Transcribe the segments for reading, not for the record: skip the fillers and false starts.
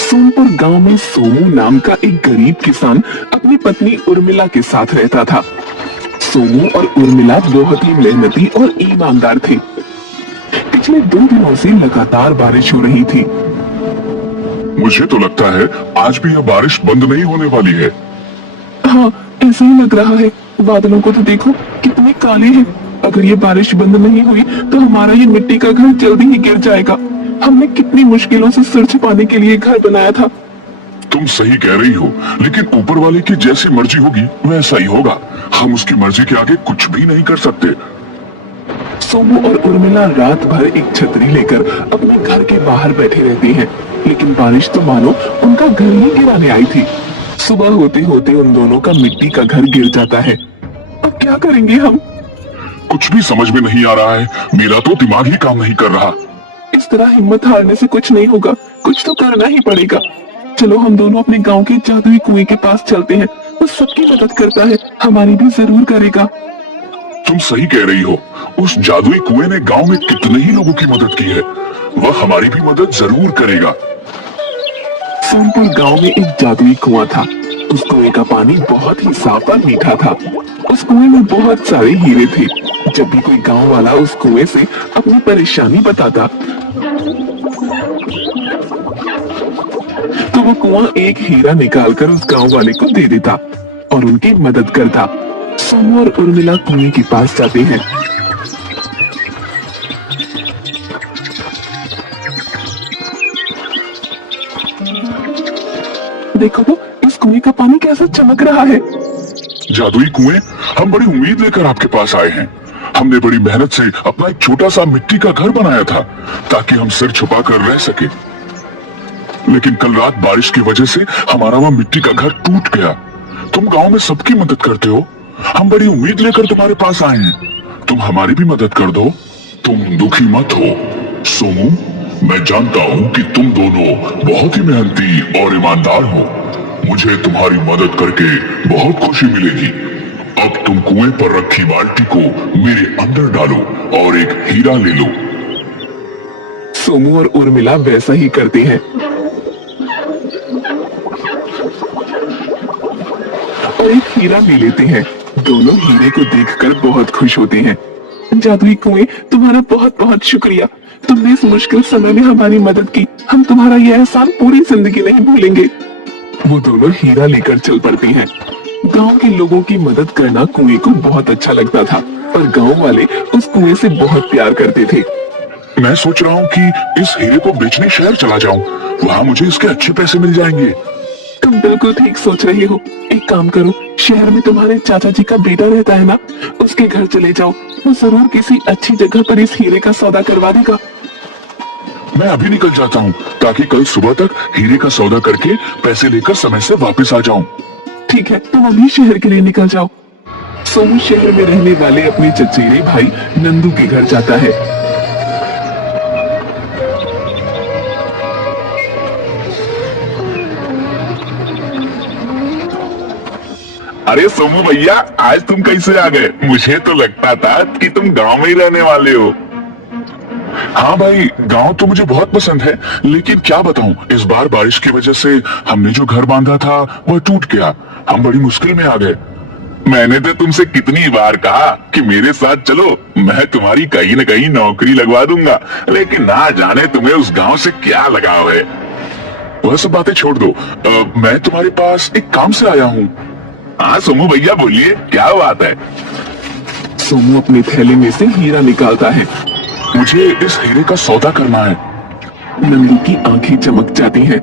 सोमपुर गांव में सोमू नाम का एक गरीब किसान अपनी पत्नी उर्मिला के साथ रहता था। सोमू और उर्मिला बहुत ही मेहनती और ईमानदार थे। पिछले 2 दिनों से लगातार बारिश हो रही थी। मुझे तो लगता है आज भी यह बारिश बंद नहीं होने वाली है। हाँ, ऐसा ही लग रहा है। बादलों को तो देखो कितने काले हैं। अगर ये बारिश बंद नहीं हुई तो हमारा ये मिट्टी का घर जल्दी ही गिर जाएगा। हमने कितनी मुश्किलों से सिर छुपाने के लिए घर बनाया था। तुम सही कह रही हो, लेकिन ऊपर वाले की जैसी मर्जी होगी वैसा ही होगा। हम उसकी मर्जी के आगे कुछ भी नहीं कर सकते। सोमू और उर्मिला रात भर एक छतरी लेकर अपने घर के बाहर बैठे रहते हैं, लेकिन बारिश तो मानो उनका घर ही गिराने आई थी। सुबह होते होते उन दोनों का मिट्टी का घर गिर जाता है। अब क्या करेंगे हम? कुछ भी समझ में नहीं आ रहा है। मेरा तो दिमाग ही काम नहीं कर रहा। इस तरह हिम्मत हारने से कुछ नहीं होगा, कुछ तो करना ही पड़ेगा। चलो हम दोनों अपने गांव के जादुई कुएं के पास चलते हैं। वो सबकी मदद करता है, हमारी भी जरूर करेगा। तुम सही कह रही हो। उस जादुई कुएं ने गांव में कितने ही लोगों की मदद की है। वह हमारी भी मदद जरूर करेगा। सोमपुर गांव में एक जादुई कुआं था। उस कुएं का पानी बहुत ही साफ और मीठा था। उस कुएं में बहुत सारे हीरे थे। जब भी कोई गांव वाला उस कुएं से अपनी परेशानी बताता तो वो कुआं एक हीरा निकालकर उस गांव वाले को दे देता और उनकी मदद करता। सोमू और उर्मिला कुएं के पास जाते हैं। देखो तो इस कुएं का पानी कैसा चमक रहा है। जादुई कुएं, हम बड़ी उम्मीद लेकर आपके पास आए हैं। हमने बड़ी मेहनत से अपना एक छोटा सा मिट्टी का घर बनाया था ताकि हम सिर छुपा कर रह सके, लेकिन कल रात बारिश की वजह से हमारा वह मिट्टी का घर टूट गया। तुम गांव में सबकी मदद करते हो। हम बड़ी उम्मीद लेकर तुम्हारे पास आए हैं। तुम हमारी भी मदद कर दो। तुम दुखी मत हो सोमू। मैं जानता हूँ कि तुम दोनों बहुत ही मेहनती और ईमानदार हो। मुझे तुम्हारी मदद करके बहुत खुशी मिलेगी। अब तुम कुएं पर रखी बाल्टी को मेरे अंदर डालो और एक हीरा ले लो। सोमू और उर्मिला वैसा ही करते हैं और एक हीरा ले लेते हैं। दोनों हीरे को देखकर बहुत खुश होते हैं। जादुई कुएं, तुम्हारा बहुत बहुत शुक्रिया। तुमने इस मुश्किल समय में हमारी मदद की। हम तुम्हारा यह एहसान पूरी जिंदगी नहीं भूलेंगे। वो दोनों हीरा लेकर चल पड़ते हैं। गांव के लोगों की मदद करना कुएं को बहुत अच्छा लगता था और गांव वाले उस कुएं से बहुत प्यार करते थे। मैं सोच रहा हूँ कि इस हीरे को बेचने शहर चला जाऊं। वहाँ मुझे इसके अच्छे पैसे मिल जाएंगे। तुम बिल्कुल ठीक सोच रहे हो। एक काम करो, शहर में तुम्हारे चाचा जी का बेटा रहता है ना, उसके घर चले जाओ। वो जरूर किसी अच्छी जगह पर इस हीरे का सौदा करवा देगा। मैं अभी निकल जाता हूँ ताकि कल सुबह तक हीरे का सौदा करके पैसे लेकर समय से वापस आ जाऊं। ठीक है, तुम अभी शहर के लिए निकल जाओ। सोमू शहर में रहने वाले अपने चचेरे भाई नंदू के घर जाता है। अरे सोमू भैया, आज तुम कैसे आ गए? मुझे तो लगता था कि तुम गांव में ही रहने वाले हो। हाँ भाई, गांव तो मुझे बहुत पसंद है, लेकिन क्या बताऊं, इस बार बारिश की वजह से हमने जो घर बांधा था वह टूट गया। हम बड़ी मुश्किल में आ गए। मैंने तो तुमसे कितनी बार कहा कि मेरे साथ चलो, मैं तुम्हारी कहीं न कहीं नौकरी लगवा दूंगा, लेकिन ना जाने तुम्हें उस गांव से क्या लगाव है। वह सब बातें छोड़ दो। मैं तुम्हारे पास एक काम से आया हूँ। हाँ सोमू भैया, बोलिए, क्या बात है? सोमू अपने थैले में से हीरा निकालता है। मुझे इस हीरे का सौदा करना है। नंदू की आंखें चमक जाती हैं।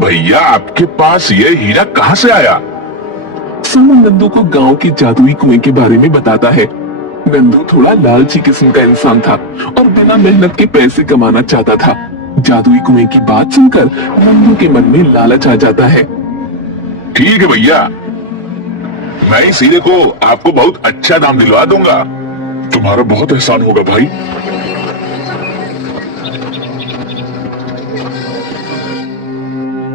भैया, आपके पास ये हीरा कहाँ से आया? सोमू नंदू को गांव के जादुई कुएं के बारे में बताता है। नंदू थोड़ा लालची किस्म का इंसान था और बिना मेहनत के पैसे कमाना चाहता था। जादुई कुएं की बात सुनकर नंदू के मन में लालच आ जाता है। ठीक है भैया, मैं इस हीरे को आपको बहुत अच्छा दाम दिलवा दूंगा। तुम्हारा बहुत एहसान होगा भाई।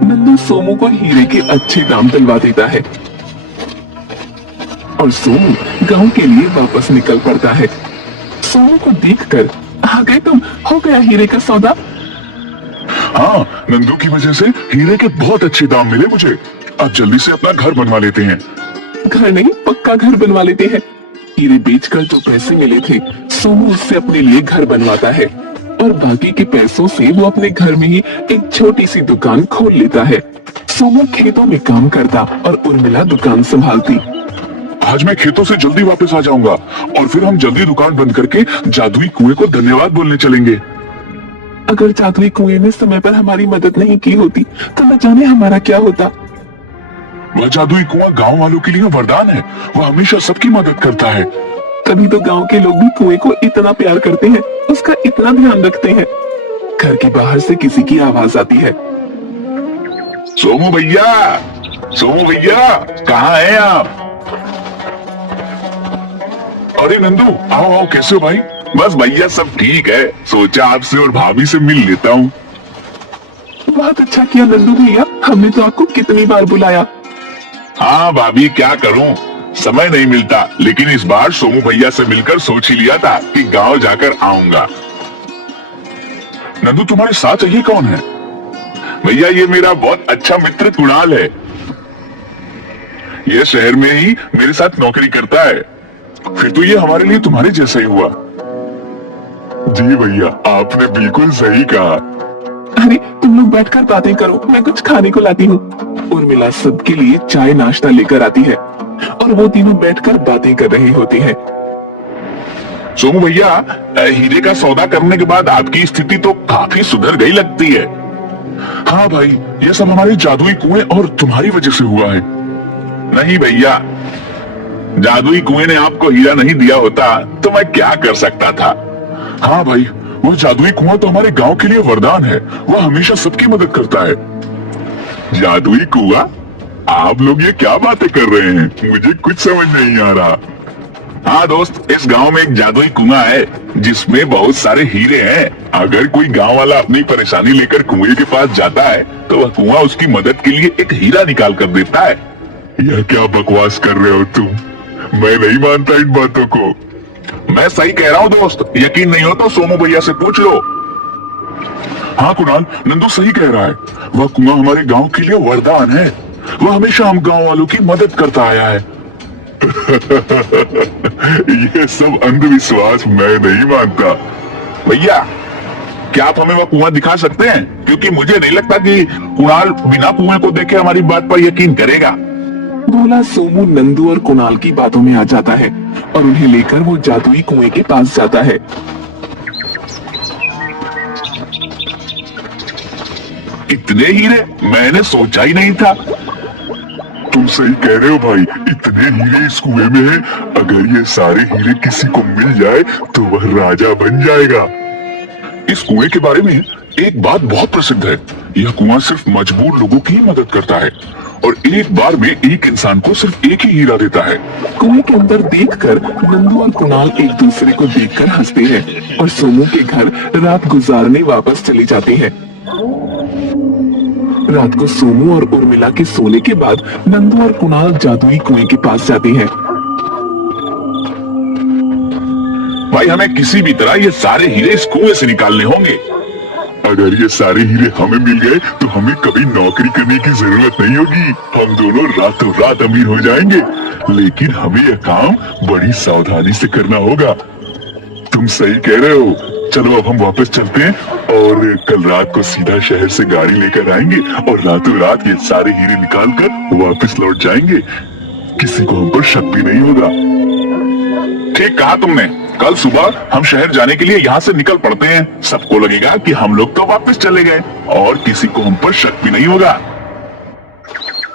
नंदू सोमू को हीरे के अच्छे दाम दिलवा देता है और सोमू गांव के लिए वापस निकल पड़ता है। सोमू को देखकर, आ गए तुम, हो गया हीरे का सौदा। हाँ, नंदू की वजह से हीरे के बहुत अच्छे दाम मिले मुझे। अब जल्दी से अपना घर बनवा लेते हैं। घर नहीं, पक्का घर बनवा लेते हैं। हीरे बेचकर जो पैसे मिले थे, सोमू उससे अपने लिए घर बनवाता है और बाकी के पैसों से वो अपने घर में ही एक छोटी सी दुकान खोल लेता है। सोमू खेतों में काम करता और उर्मिला दुकान संभालती। आज मैं खेतों से जल्दी वापस आ जाऊंगा और फिर हम जल्दी दुकान बंद करके जादुई कुएं को धन्यवाद बोलने चलेंगे। अगर जादुई कुएं ने समय पर हमारी मदद नहीं की होती तो न जाने हमारा क्या होता। वह जादुई कुआं गांव वालों के लिए वरदान है। वह हमेशा सबकी मदद करता है। तभी तो गांव के लोग भी कुएं को इतना प्यार करते हैं, उसका इतना ध्यान रखते हैं। घर के बाहर से किसी की आवाज आती है। सोमू भैया, सोमू भैया, कहाँ हैं आप? अरे नंदू, आओ आओ, कैसे हो भाई? बस भैया सब ठीक है, सोचा आपसे और भाभी से मिल लेता हूँ। बहुत अच्छा किया नंदू भैया, हमने तो आपको कितनी बार बुलाया। हाँ भाभी, क्या करूं, समय नहीं मिलता, लेकिन इस बार सोमू भैया से मिलकर सोच ही लिया था कि गांव जाकर आऊंगा। नंदू, तुम्हारे साथ ये कौन है? भैया, ये मेरा बहुत अच्छा मित्र कुणाल है। ये शहर में ही मेरे साथ नौकरी करता है। फिर तो ये हमारे लिए तुम्हारे जैसा ही हुआ। जी भैया, आपने बिल्कुल सही कहा। अरे तुम लोग बैठकर बातें करो, मैं कुछ खाने को लाती हूँ। उर्मिला सबके लिए चाय नाश्ता लेकर आती है और वो तीनों बैठकर बातें कर रही होती हैं। सोमू भैया, हीरे का सौदा करने के बाद आपकी स्थिति तो काफी सुधर गई लगती है। हाँ भाई, ये सब हमारे जादुई कुएं और तुम्हारी वजह से हुआ है। नहीं भैया, जादुई कुएं ने आपको हीरा नहीं दिया होता तो मैं क्या कर सकता था। हाँ भाई, वो जादुई कुआं तो हमारे गांव के लिए वरदान है। वह हमेशा सबकी मदद करता है। जादुई कुआं? आप लोग ये क्या बातें कर रहे हैं? मुझे कुछ समझ नहीं आ रहा। हाँ दोस्त, इस गांव में एक जादुई कुआं है जिसमें बहुत सारे हीरे हैं। अगर कोई गांव वाला अपनी परेशानी लेकर कुएं के पास जाता है तो वह कुआं उसकी मदद के लिए एक हीरा निकाल कर देता है। यह क्या बकवास कर रहे हो तुम? मैं नहीं मानता इन बातों को। मैं सही कह रहा हूँ दोस्त, यकीन नहीं हो तो सोमू भैया से पूछ लो। हाँ कुणाल, नंदू सही कह रहा है। वह कुआं हमारे गांव के लिए वरदान है। वह हमेशा हम गांव वालों की मदद करता आया है। ये सब अंधविश्वास मैं नहीं मानता। भैया, क्या आप हमें वह कुआं दिखा सकते हैं? क्योंकि मुझे नहीं लगता कि कुणाल बिना कुएं को देखे हमारी बात पर यकीन करेगा। भोला सोमू नंदू और कुणाल की बातों में आ जाता है और उन्हें लेकर वो जादुई कुएं के पास जाता है। इतने हीरे मैंने सोचा ही नहीं था। तुम सही कह रहे हो भाई, इतने हीरे इस कुएं में हैं। अगर ये सारे हीरे किसी को मिल जाए तो वह राजा बन जाएगा। इस कुएं के बारे में एक बात बहुत प्रसिद्ध है। यह कुआं सिर्फ मजबूर लोगों की ही मदद करता है और एक बार में एक इंसान को सिर्फ एक ही हीरा देता है। कुएं के अंदर देखकर नंदू और कुणाल एक दूसरे को देखकर हंसते हैं और सोमू के घर रात गुजारने वापस चले जाते हैं। रात को सोमू और उर्मिला के सोने के बाद नंदू और कुणाल जादुई कुएं के पास जाते हैं। भाई, हमें किसी भी तरह ये सारे हीरे इस कुएं से निकालने होंगे। अगर ये सारे हीरे हमें मिल गए तो हमें कभी नौकरी करने की जरूरत नहीं होगी। हम दोनों रातों रात अमीर हो जाएंगे। लेकिन हमें यह काम बड़ी सावधानी से करना होगा। तुम सही कह रहे हो। चलो अब हम वापस चलते हैं और कल रात को सीधा शहर से गाड़ी लेकर आएंगे और रातों रात ये सारे हीरे निकाल कर वापस लौट जाएंगे। किसी को हम पर शक भी नहीं होगा। ठीक कहा तुमने। कल सुबह हम शहर जाने के लिए यहाँ से निकल पड़ते हैं। सबको लगेगा कि हम लोग तो वापस चले गए और किसी को हम पर शक भी नहीं होगा।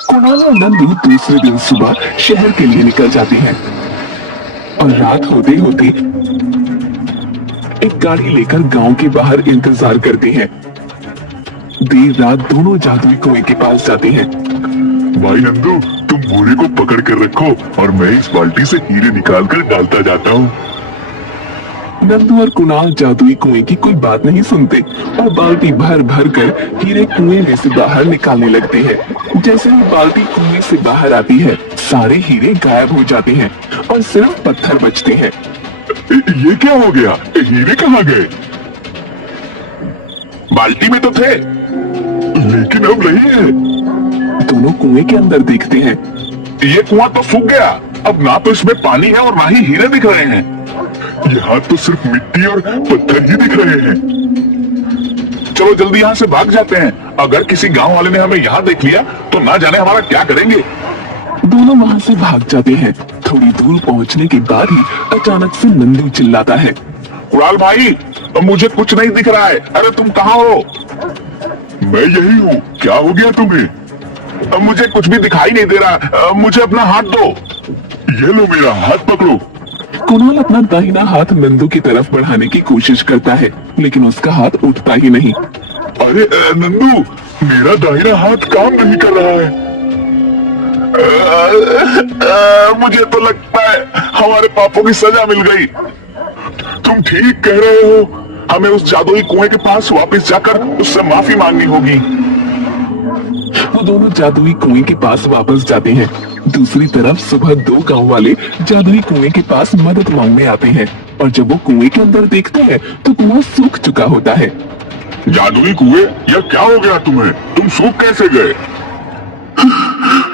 कुणाल और नंदू दूसरे दिन सुबह शहर के लिए निकल जाते हैं और रात होते होते एक गाड़ी लेकर गांव के बाहर इंतजार करते हैं। देर रात दोनों जादुई कुएं के पास जाते हैं। भाई नंदू, तुम बोरे को पकड़ कर रखो और मैं इस बाल्टी से हीरे निकाल कर डालता जाता हूँ। नंदू और कुणाल जादुई कुएं की कोई बात नहीं सुनते और बाल्टी भर भर कर हीरे कुएं में से बाहर निकालने लगते हैं। जैसे ही बाल्टी कुएं से बाहर आती है, सारे हीरे गायब हो जाते हैं और सिर्फ पत्थर बचते हैं। ये क्या हो गया? हीरे कहाँ गए? बाल्टी में तो थे। लेकिन अब नहीं है। दोनों कुएं के अंदर देखते हैं। ये कुआं तो सूख गया, अब ना तो इसमें पानी है और ना ही हीरे दिख रहे हैं। यहाँ तो सिर्फ मिट्टी और पत्थर ही दिख रहे हैं। चलो जल्दी यहाँ से भाग जाते हैं, अगर किसी गांव वाले ने हमें यहाँ देख लिया तो ना जाने हमारा क्या करेंगे। दोनों वहां से भाग जाते हैं। थोड़ी दूर पहुंचने के बाद ही अचानक से नंदू चिल्लाता है, कुणाल भाई, मुझे कुछ नहीं दिख रहा है। अरे तुम कहाँ हो? मैं यही हूँ, क्या हो गया तुम्हें? मुझे कुछ भी दिखाई नहीं दे रहा, मुझे अपना हाथ दो। ये लो मेरा हाथ पकड़ो। कुणाल अपना दाहिना हाथ नंदू की तरफ बढ़ाने की कोशिश करता है, लेकिन उसका हाथ उठता ही नहीं। अरे नंदू, मेरा दाहिना हाथ काम नहीं कर रहा है। मुझे तो लगता है हमारे पापों की सजा मिल गई। तुम ठीक कह रहे हो, हमें उस जादुई कुएं के पास वापस जाकर उससे माफी मांगनी होगी। वो दोनों जादुई कुएं के पास वापस जाते हैं। दूसरी तरफ सुबह दो गांव वाले जादुई कुएं के पास मदद मांगने आते हैं, और जब वो कुएं के अंदर देखते हैं तो कुआं सूख चुका होता है। जादुई कुएं, यह क्या हो गया तुम्हें? तुम सूख कैसे गए?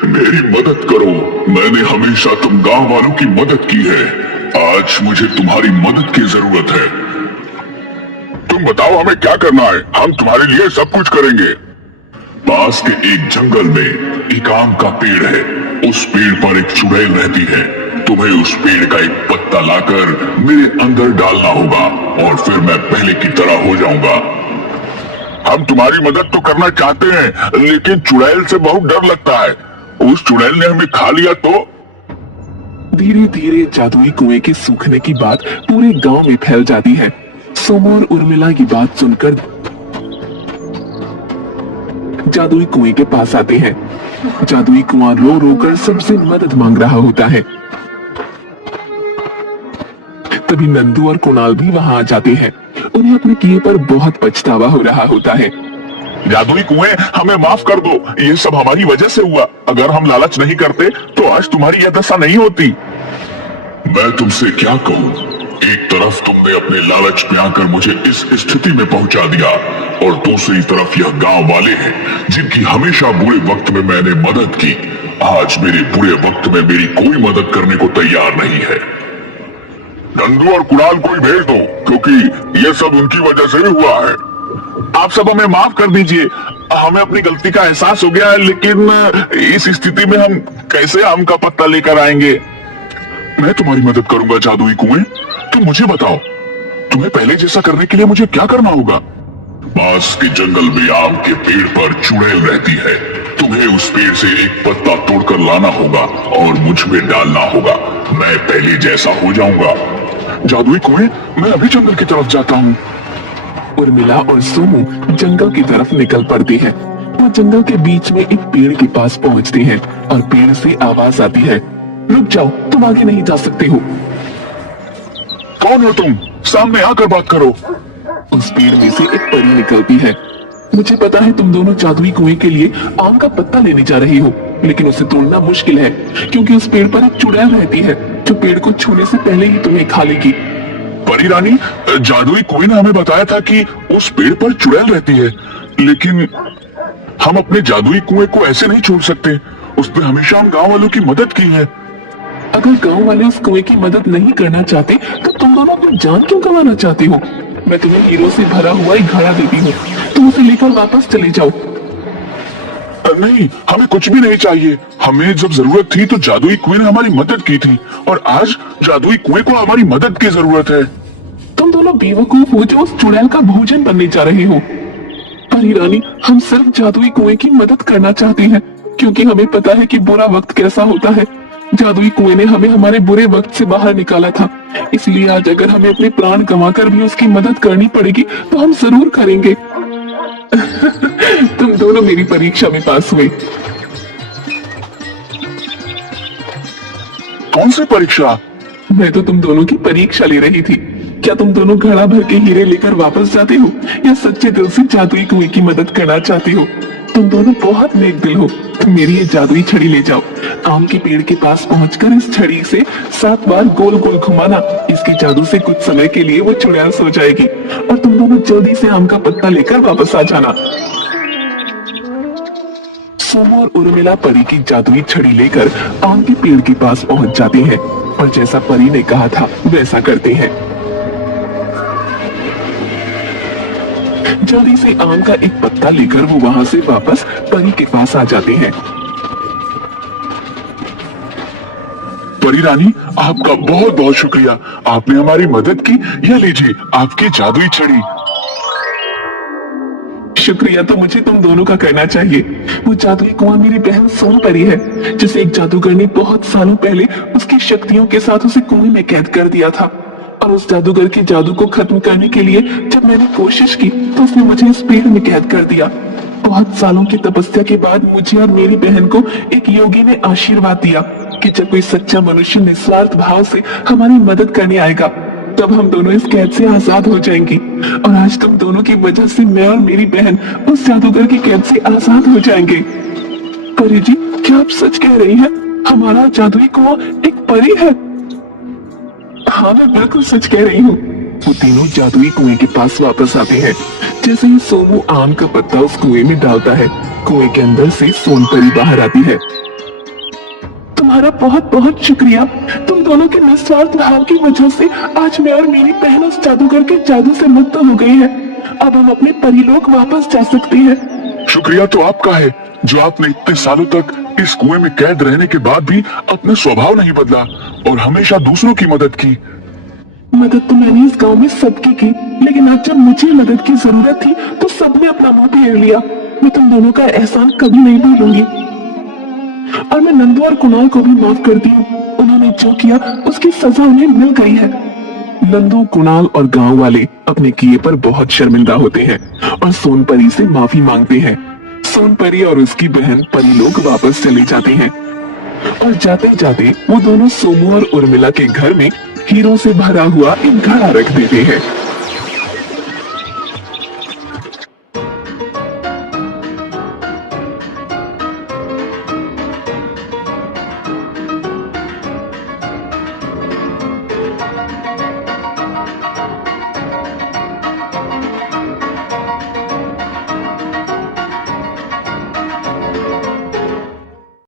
मेरी मदद करो, मैंने हमेशा तुम गांव वालों की मदद की है, आज मुझे तुम्हारी मदद की जरूरत है। तुम बताओ हमें क्या करना है, हम तुम्हारे लिए सब कुछ करेंगे। पास के एक जंगल में एक आम का पेड़ है, उस पेड़ पर एक चुड़ैल रहती है। तुम्हें उस पेड़ का एक पत्ता लाकर मेरे अंदर डालना होगा और फिर मैं पहले की तरह हो जाऊंगा। हम तुम्हारी मदद तो करना चाहते हैं, लेकिन चुड़ैल से बहुत डर लगता है। उस चुड़ैल ने हमें खा लिया तो? धीरे धीरे जादुई कुएं के सूखने की बात पूरे गांव में फैल जाती है। सोमू और उर्मिला की बात सुनकर जादुई कुएं के पास आते हैं। जादुई कुआं रो रो कर सबसे मदद मांग रहा होता है। तभी नंदू और कुणाल भी वहां आ जाते हैं। उन्हें अपने किए पर बहुत पछतावा हो रहा होता है। जादुई कुएं, हमें माफ कर दो, ये सब हमारी वजह से हुआ। अगर हम लालच नहीं करते तो आज तुम्हारी यह दशा नहीं होती। मैं तुमसे क्या कहूँ, एक तरफ तुमने अपने लालच में आकर मुझे इस स्थिति में पहुंचा दिया, और दूसरी तरफ यह गांव वाले हैं जिनकी हमेशा बुरे वक्त में मैंने मदद की, आज मेरे बुरे वक्त में मेरी कोई मदद करने को तैयार नहीं है। नंदू और कुणाल को ही भेज दो, क्योंकि यह सब उनकी वजह से भी हुआ है। आप सब हमें माफ कर दीजिए, हमें अपनी गलती का एहसास हो गया है, लेकिन इस स्थिति में हम कैसे आम का पत्ता लेकर आएंगे? मैं तुम्हारी मदद करूंगा जादुई कुएं, तुम मुझे बताओ, तुम्हें पहले जैसा करने के लिए मुझे क्या करना होगा? पास के जंगल में आम के पेड़ पर चुड़ैल रहती है, तुम्हें उस पेड़ से एक पत्ता तोड़कर लाना होगा और मुझ में डालना होगा, मैं पहले जैसा हो जाऊंगा। जादुई कुएं, मैं अभी जंगल की तरफ जाता हूँ। उर्मिला और सोमू जंगल की तरफ निकल पड़ते हैं। वो जंगल के बीच में एक पेड़ के पास पहुंचते हैं और पेड़ से आवाज आती है, रुक जाओ, तुम आगे नहीं जा सकते हो। कौन हो तुम? सामने आकर बात करो। उस पेड़ में से एक परी निकलती है। मुझे पता है तुम दोनों जादुई कुएं के लिए आम का पत्ता लेने जा रही हो, लेकिन उसे तोड़ना मुश्किल है, क्योंकि उस पेड़ पर एक चुड़ैल रहती है जो पेड़ को छूने से पहले ही तुम्हें खा लेगी। परी रानी, जादुई कुएं ने हमें बताया था कि उस पेड़ पर चुड़ैल रहती है, लेकिन हम अपने जादुई कुएं को ऐसे नहीं छोड़ सकते। उसने हमेशा हम गांव वालों की मदद की है। अगर गांव वाले उस कुएं की मदद नहीं करना चाहते तो तुम दोनों अपनी जान क्यों गंवाना चाहते हो? मैं तुम्हें हीरो से भरा हुआ एक घड़ा देती हूँ, तुम उसे लेकर वापस चले जाओ। नहीं, हमें कुछ भी नहीं चाहिए। हमें जब जरूरत थी तो जादुई कुएं ने हमारी मदद की थी, और आज जादुई कुएं को हमारी मदद की जरूरत है। तुम दोनों बेवकूफ हो जो उस चुड़ैल का भोजन बनने जा रहे हो। परी रानी, हम सिर्फ जादुई कुएं की मदद करना चाहते हैं, क्योंकि हमें पता है कि बुरा वक्त कैसा होता है। जादुई कुएं ने हमें हमारे बुरे वक्त से बाहर निकाला था, इसलिए आज अगर हमें अपने प्राण गंवाकर भी उसकी मदद करनी पड़ेगी तो हम जरूर करेंगे। तुम दोनों मेरी परीक्षा में पास हुए। कौन सी परीक्षा? मैं तो तुम दोनों की परीक्षा ले रही थी। क्या तुम दोनों घड़ा भर के हीरे लेकर वापस जाते हो, या सच्चे दिल से जादुई कुएं की मदद करना चाहते हो? तुम दोनों बहुत नेक दिल हो। तुम मेरी ये जादुई छड़ी ले जाओ। आम के पेड़ के पास पहुंचकर इस छड़ी से 7 बार गोल गोल घुमाना। इसके जादू से कुछ समय के लिए वो चुड़ैल सो जाएगी और तुम दोनों जल्दी से आम का पत्ता लेकर वापस आ जाना। सोमू और उर्मिला परी की जादुई छड़ी लेकर आम के पेड़ के पास पहुंच जाते हैं और जैसा परी ने कहा था वैसा करते हैं। जल्दी से आम का एक पत्ता लेकर वो वहां से वापस परी के पास आ जाते हैं। परी रानी, आपका बहुत बहुत शुक्रिया, आपने हमारी मदद की। यह लीजिए आपकी जादुई छड़ी। शुक्रिया तो मुझे तुम दोनों का करना चाहिए। वो जादुई कुआं मेरी बहन सोन परी है, जिसे एक जादूगर ने बहुत सालों पहले उसकी शक्तियों के साथ उसे कुएं में कैद कर दिया था। और उस जादूगर के जादू को खत्म करने के लिए जब मैंने कोशिश की तो उसने मुझे इस पेड़ में कैद कर दिया। बहुत सालों की तपस्या के बाद मुझे और मेरी बहन को एक योगी ने आशीर्वाद दिया कि जब कोई सच्चा मनुष्य निस्वार्थ भाव से हमारी मदद करने आएगा तब हम दोनों इस कैद से आजाद हो जाएंगे। और आज तुम दोनों की वजह से मैं और मेरी बहन उस जादूगर की कैद से आजाद हो जाएंगे। परी जी, क्या आप सच कह रही हैं? हमारा जादुई कुआं एक परी है? हाँ, मैं बिल्कुल सच कह रही हूँ। वो तीनों जादुई कुएं के पास वापस आते हैं। जैसे ही सोमू आम का पत्ता उस कुएं में डालता है, कुएं के अंदर से सोन परी बाहर आती है। तुम्हारा बहुत बहुत शुक्रिया। तुम दोनों के निस्वार्थ भाव की वजह से आज मैं और मेरी बहन उस जादूगर के जादू से मुक्त हो गई है। अब हम अपने परीलोक वापस जा सकते हैं। शुक्रिया तो आपका है, जो आपने इतने सालों तक इस कुएं में कैद रहने के बाद भी अपना स्वभाव नहीं बदला और हमेशा दूसरों की मदद की। मदद तो मैंने इस गांव में सबकी की, लेकिन आज जब मुझे मदद की जरूरत थी तो सबने अपना मुंह फेर लिया। मैं तुम दोनों का एहसान कभी नहीं भूलूंगी। और मैं नंदू और कुणाल को भी माफ करती हूँ। उन्होंने जो किया उसकी सजा उन्हें मिल गई है। नंदू, कुणाल और गांव वाले अपने किए पर बहुत शर्मिंदा होते हैं और सोन परी से माफी मांगते हैं। सोन परी और उसकी बहन परी लोग वापस चले जाते हैं और जाते जाते वो दोनों सोमू और उर्मिला के घर में हीरों से भरा हुआ एक घड़ा रख देते हैं।